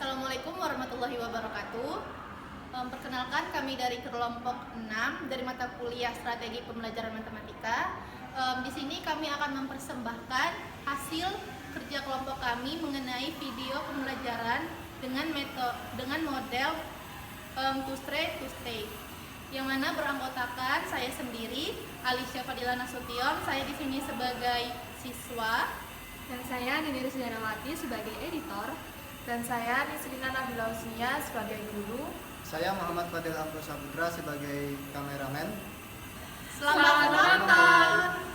Assalamualaikum warahmatullahi wabarakatuh. Perkenalkan, kami dari kelompok 6 dari mata kuliah Strategi Pembelajaran Matematika. Di sini kami akan mempersembahkan hasil kerja kelompok kami mengenai video pembelajaran dengan model to stay, yang mana beranggotakan saya sendiri, Alicia Fadila Nasution. Saya di sini sebagai siswa, dan saya Nini Rusdianawati sebagai editor, dan saya Nisrina Nabila Usnia sebagai guru. Saya Muhammad Fadil Abdul Saputra sebagai kameramen. Selamat menonton.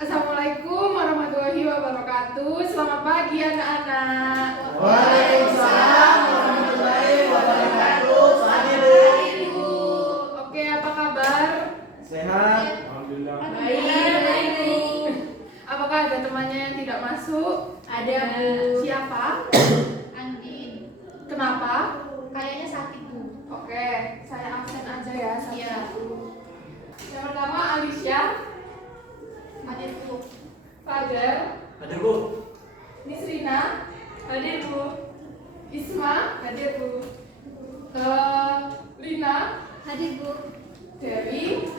Assalamualaikum warahmatullahi wabarakatuh. Selamat pagi anak-anak. Waalaikumsalam warahmatullahi wabarakatuh. Pagi Bu. Oke, apa kabar? Sehat. Alhamdulillah. Baik Bu. Apakah ada temannya yang tidak masuk? Ada, Bu. Siapa? Andin. Kenapa? Kayaknya sakit, Bu. Oke, saya absen aja ya. Iya. Yang pertama Alicia, Hadir, Bu. Fajar, Hadir Bu. Nisrina, hadir Bu. Isma, Hadir Bu. Lina, Hadir, Bu. Dewi,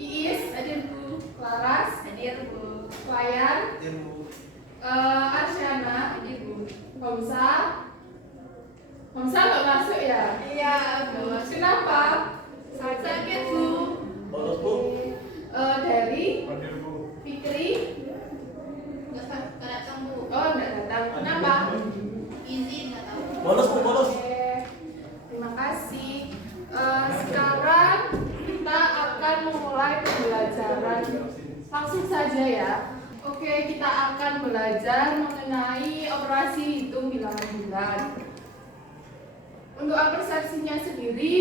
Iis, Hadir Bu. Laras, Hadir Bu. Wayan, Ilmu. Arsyana, Hadir Bu. Hamsa. Hamsa nggak masuk ya? Iya Bu. Kenapa? Sakit Bu. Bolos Bu. Dewi, Hadir Bu. Fikri, Nggak datang, Bu. oh nggak datang. Kenapa? Izin, nggak tahu. Bolos Bu, bolos. Oke, terima kasih. Sekarang kita akan memulai pembelajaran. Langsung saja ya. Oke, kita akan belajar mengenai operasi hitung bilangan bulat. Untuk persepsinya sendiri,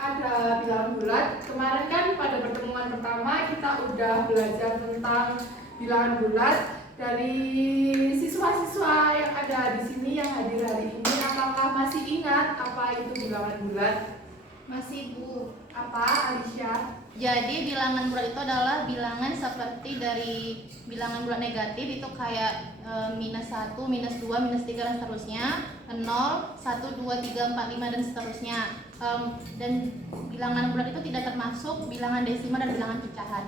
ada bilangan bulat. Kemarin kan pada pertemuan pertama kita udah belajar tentang bilangan bulat. Dari siswa-siswa yang ada di sini yang hadir hari ini, apakah masih ingat apa itu bilangan bulat? Masih, Bu. Apa, Alicia? Jadi bilangan bulat itu adalah bilangan seperti dari bilangan bulat negatif, itu kayak -1, -2, -3 dan seterusnya, 0, 1, 2, 3, 4, 5 dan seterusnya. Dan bilangan bulat itu tidak termasuk bilangan desimal dan bilangan pecahan.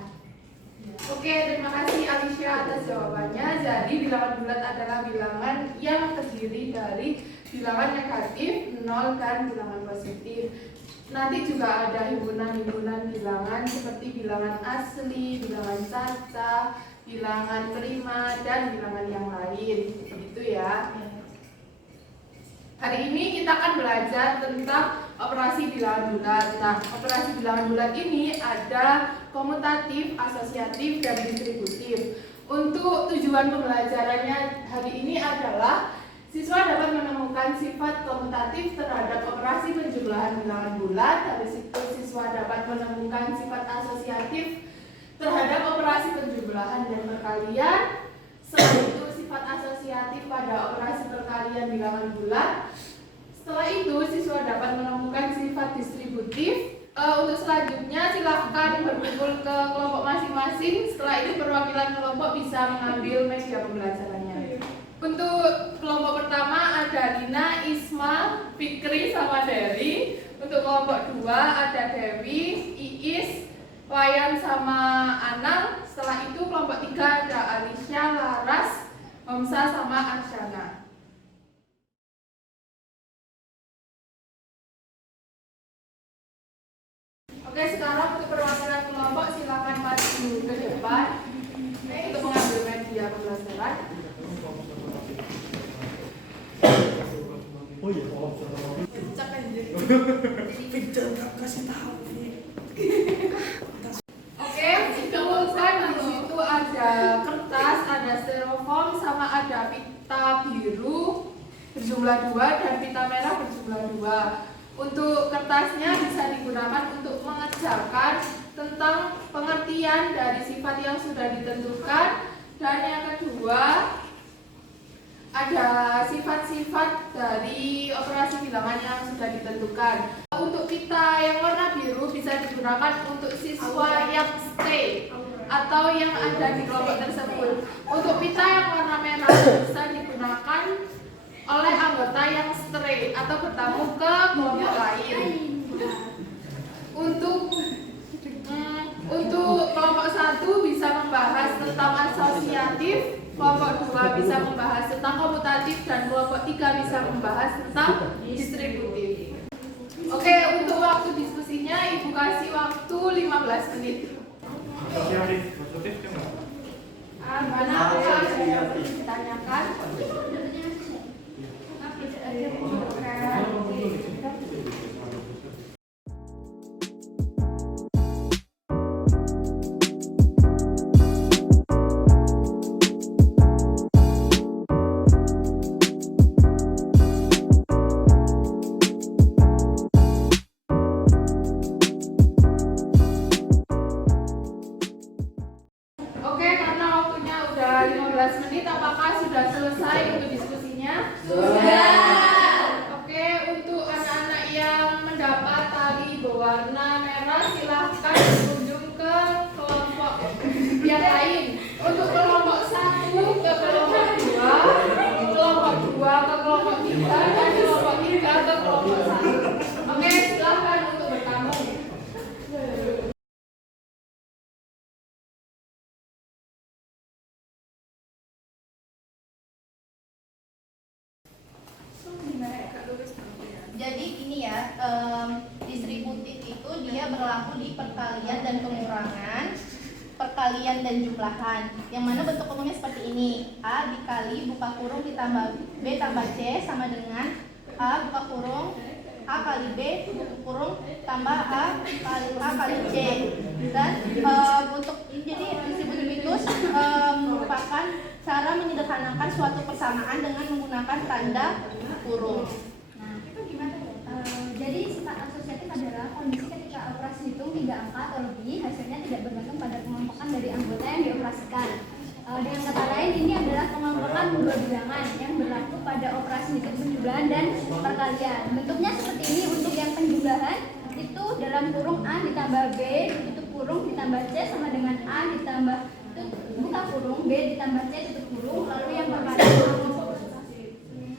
Oke, terima kasih Alicia atas jawabannya. Jadi bilangan bulat adalah bilangan yang terdiri dari bilangan negatif, 0 dan bilangan positif. Nanti juga ada himpunan-himpunan bilangan seperti bilangan asli, bilangan caca, bilangan prima, dan bilangan yang lain. Begitu ya. Hari ini kita akan belajar tentang operasi bilangan bulat. Nah, operasi bilangan bulat ini ada komutatif, asosiatif, dan distributif. Untuk tujuan pembelajarannya hari ini adalah siswa dapat menemukan sifat komutatif terhadap operasi penjumlahan bilangan bulat. Habis itu siswa dapat menemukan sifat asosiatif terhadap operasi penjumlahan dan perkalian. Setelah itu sifat asosiatif pada operasi perkalian bilangan bulat. Setelah itu siswa dapat menemukan sifat distributif. Untuk selanjutnya silahkan berkumpul ke kelompok masing-masing. Setelah itu perwakilan kelompok bisa mengambil media pembelajarannya. Untuk kelompok pertama ada Lina, Isma, Fikri, sama Dewi. Untuk kelompok 2 ada Dewi, Iis, Wayan, sama Anang. Setelah itu kelompok 3 ada Alicia, Laras, Hamsa, sama Arsyana. Oke, sekarang untuk perwakilan kelompok silakan maju ke depan untuk mengambil media pembelajaran. Oh iya, oh. Victor nggak kasih tahu. Oke, itu kan di situ ada kertas, ada styrofoam, sama ada pita biru. berjumlah 2 dan pita merah berjumlah 2. Untuk kertasnya bisa digunakan untuk mengerjakan tentang pengertian dari sifat yang sudah ditentukan, dan yang kedua ada sifat-sifat dari operasi bilangan yang sudah ditentukan. Untuk pita yang warna biru bisa digunakan untuk siswa yang stay atau yang ada di kelompok tersebut. Untuk pita yang warna merah bisa digunakan oleh anggota yang stray atau bertamu ke kelompok lain. Untuk kelompok 1 bisa membahas tentang asosiatif, kelompok 2 bisa membahas tentang komutatif, dan kelompok 3 bisa membahas tentang distributif. Oke, untuk waktu diskusinya Ibu kasih waktu 15 menit. Mana yang ditanyakan? Oke, karena waktunya udah 15 menit, apakah sudah selesai untuk diskusinya? Sudah. Oke, untuk anak-anak yang mendapat tali berwarna merah, silahkan berkunjung ke kelompok yang lain. Untuk kelompok 1 ke kelompok 2, kelompok 2 ke kelompok 3, dan kelompok 3 ke kelompok 1. Oke, silahkan untuk bertamu. Jadi ini ya, distributif itu dia berlaku di perkalian dan pengurangan, perkalian dan jumlahan. Yang mana bentuk umumnya seperti ini: A dikali buka kurung ditambah B tambah C sama dengan A buka kurung A kali B buka kurung tambah A kali C. Dan untuk jadi distributif itu merupakan cara menyederhanakan suatu persamaan dengan menggunakan tanda kurung. Jadi sifat asosiatif adalah kondisi ketika operasi hitung 3 angka atau lebih, hasilnya tidak bergantung pada pengelompokan dari anggota yang dioperasikan. Dengan kata lain, ini adalah pengelompokan dua bilangan yang berlaku pada operasi hitung penjumlahan dan perkalian. Bentuknya seperti ini. Untuk yang penjumlahan itu dalam kurung A ditambah B tutup kurung ditambah C sama dengan A ditambah buka kurung B ditambah C tutup kurung. Lalu yang perkalian.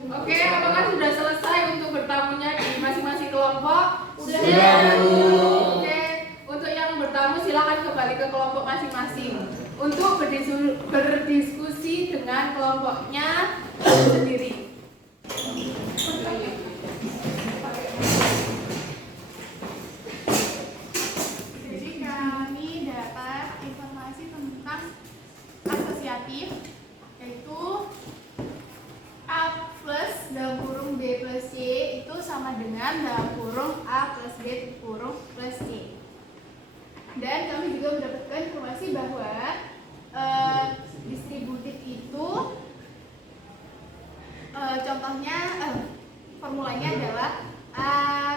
Oke, apakah sudah selesai untuk bertamunya di masing-masing kelompok? Sudah. Oke, untuk yang bertamu silakan kembali ke kelompok masing-masing untuk berdiskusi dengan kelompoknya sendiri. Jadi kami dapat informasi tentang asosiatif, yaitu A plus dalam kurung B plus C itu sama dengan dalam kurung A plus B kurung plus C. Dan kami juga mendapatkan informasi bahwa distributif itu contohnya formulanya adalah A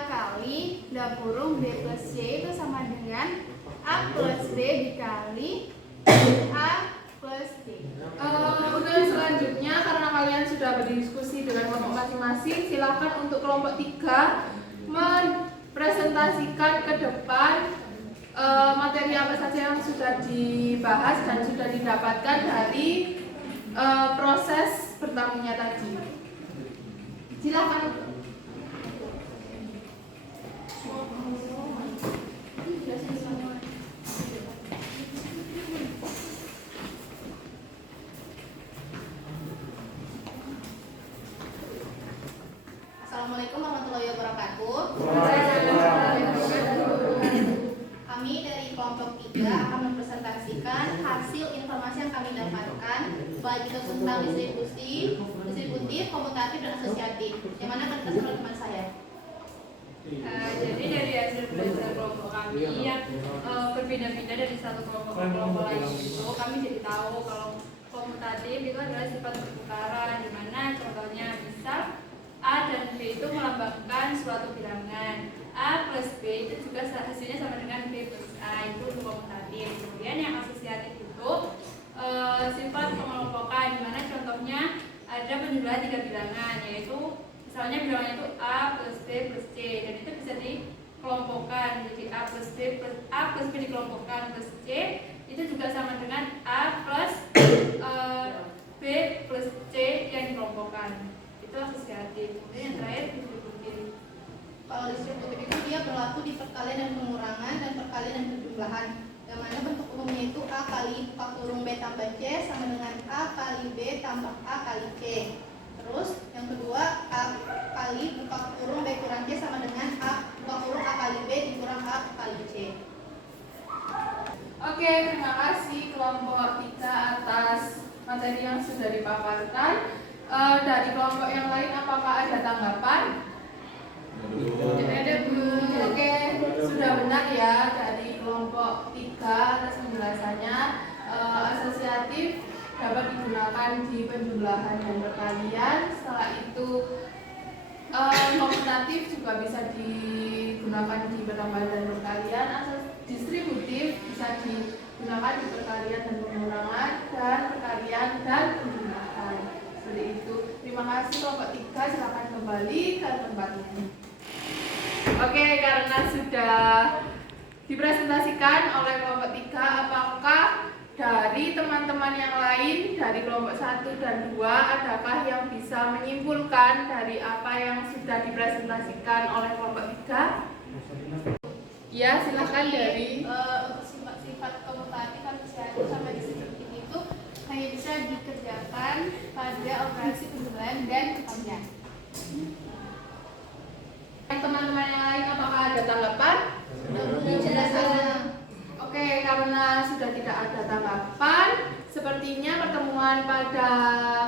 kali dalam kurung B plus C itu sama dengan A plus B dikali A plus D. Untuk yang selanjutnya, karena kalian sudah berdiskusi dengan kelompok masing-masing, silakan untuk kelompok 3 mempresentasikan ke depan materi apa saja yang sudah dibahas dan sudah didapatkan dari proses bertamunya tadi. Silakan. Assalamualaikum warahmatullahi wabarakatuh. Kami dari kelompok 3 akan mempresentasikan hasil informasi yang kami dapatkan, baik itu tentang distributif, komutatif, dan asosiatif. Yang mana akan dikasih oleh teman saya. Jadi dari hasil belajar kelompok kami yang berbeda-beda dari satu kelompok ke kelompok lain itu, kami jadi tahu kalau komutatif itu adalah sifat pertukaran, di mana contohnya misal melambangkan suatu bilangan. A plus B itu juga hasilnya sama dengan B plus A, itu untuk komutatif. Kemudian yang asosiatif itu sifat pengelompokan, di mana contohnya ada penjumlahan 3 bilangan, yaitu misalnya bilangannya itu A plus B plus C, dan itu bisa dikelompokkan jadi A plus B dikelompokkan plus C itu juga sama dengan A plus B plus C yang dikelompokkan, itu asosiatif. Kemudian yang terakhir distributif. Kalau distributif itu dia berlaku di perkalian dan pengurangan dan perkalian dan penjumlahan, yang mana bentuk umumnya itu A kali buka kurung B tambah C sama dengan A kali B tambah A kali C. Terus yang kedua A kali buka kurung B kurang C sama dengan A buka kurung A kali B dikurang A kali C. Oke, terima kasih kelompok 3 atas materi yang sudah dipaparkan. Dari kelompok yang lain apakah ada tanggapan? Tidak ada, Bu. Oke, sudah benar ya dari kelompok 3 atas penjelasannya. Asosiatif dapat digunakan di penjumlahan dan perkalian. Setelah itu komutatif juga bisa digunakan di penambahan dan perkalian. Distributif bisa digunakan di perkalian dan pengurangan, dan perkalian dan penjumlahan. Seperti itu. Terima kasih kelompok 3, silakan kembali ke tempatnya. Oke, karena sudah dipresentasikan oleh kelompok 3, apakah dari teman-teman yang lain dari kelompok 1 dan 2 adakah yang bisa menyimpulkan dari apa yang sudah dipresentasikan oleh kelompok 3? Ya, silahkan dari untuk sifat-sifat komutatif, asosiatif sama distributif itu hanya bisa dikerjakan pada operasi penjumlahan dan perkalian. teman-teman yang lain apakah ada tanggapan? Oke, karena sudah tidak ada tanggapan, sepertinya pertemuan pada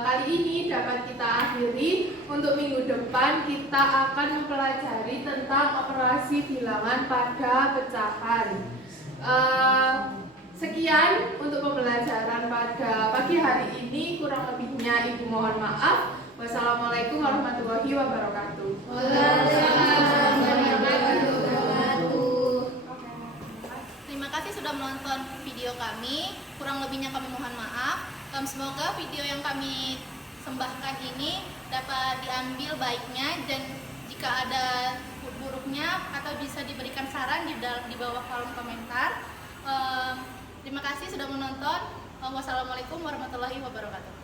kali ini dapat kita akhiri. Untuk minggu depan kita akan mempelajari tentang operasi bilangan pada pecahan. Sekian untuk pembelajaran pada pagi hari ini. Kurang lebihnya Ibu mohon maaf. Wassalamualaikum warahmatullahi wabarakatuh. Terima kasih sudah menonton video kami. Kurang lebihnya kami mohon maaf. Semoga video yang kami sembahkan ini dapat diambil baiknya, dan jika ada buruknya atau bisa diberikan saran di bawah kolom komentar. Terima kasih sudah menonton. Wassalamualaikum warahmatullahi wabarakatuh.